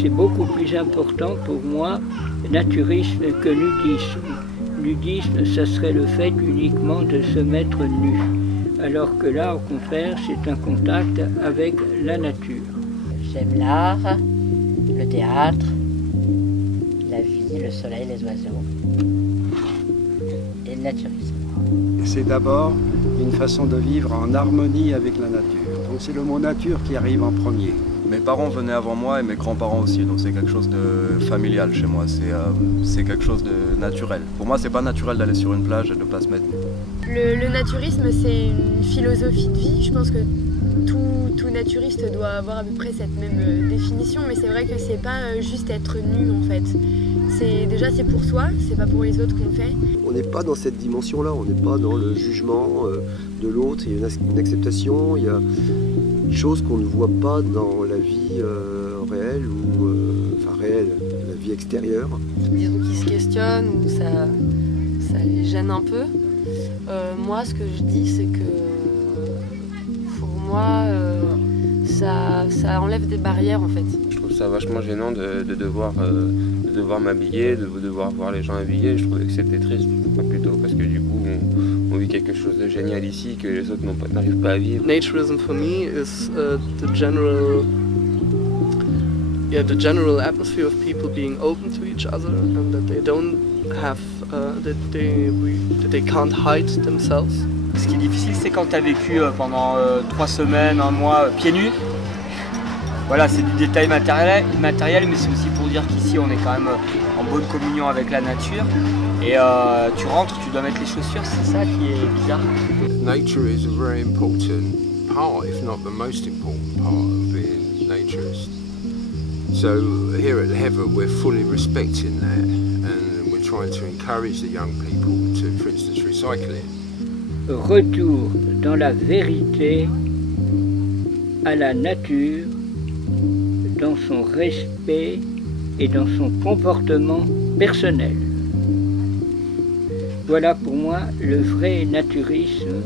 c'est beaucoup plus important pour moi, naturisme que nudisme. Nudisme, ça serait le fait uniquement de se mettre nu. Alors que là, au contraire, c'est un contact avec la nature. J'aime l'art, le théâtre, la vie, le soleil, les oiseaux et le naturisme. C'est d'abord une façon de vivre en harmonie avec la nature. Donc c'est le mot nature qui arrive en premier. Mes parents venaient avant moi et mes grands-parents aussi, donc c'est quelque chose de familial chez moi, c'est quelque chose de naturel. Pour moi, c'est pas naturel d'aller sur une plage et de pas se mettre nu. Le naturisme, c'est une philosophie de vie. Je pense que tout naturiste doit avoir à peu près cette même définition, mais c'est vrai que c'est pas juste être nu en fait. C'est pour soi, c'est pas pour les autres qu'on le fait. On n'est pas dans cette dimension-là, on n'est pas dans le jugement de l'autre, il y a une acceptation, il y a des choses qu'on ne voit pas dans la vie réelle, ou réelle, la vie extérieure. Disons qu'ils se questionnent ou ça les gêne un peu. Moi, ce que je dis, c'est que pour moi, ça enlève des barrières en fait. Je trouve ça vachement gênant de devoir m'habiller, de devoir voir les gens habillés. Je trouvais que c'était triste, plutôt parce que du coup on vit quelque chose de génial ici que les autres n'arrivent pas à vivre. Naturism for me is the general atmosphere of people being open to each other and that they don't have that they can't hide themselves. Ce qui est difficile, c'est quand tu as vécu pendant 3 semaines, 1 mois pieds nus. Voilà, c'est du détail matériel, mais c'est aussi pour dire qu'ici on est quand même en bonne communion avec la nature. Et tu rentres, tu dois mettre les chaussures, c'est ça qui est bizarre. Nature is a very important part, if not the most important part of being naturist. So here at Heather, we're fully respecting that, and we're trying to encourage the young people to, for instance, recycle it. Retour dans la vérité à la nature, dans son respect et dans son comportement personnel. Voilà pour moi le vrai naturisme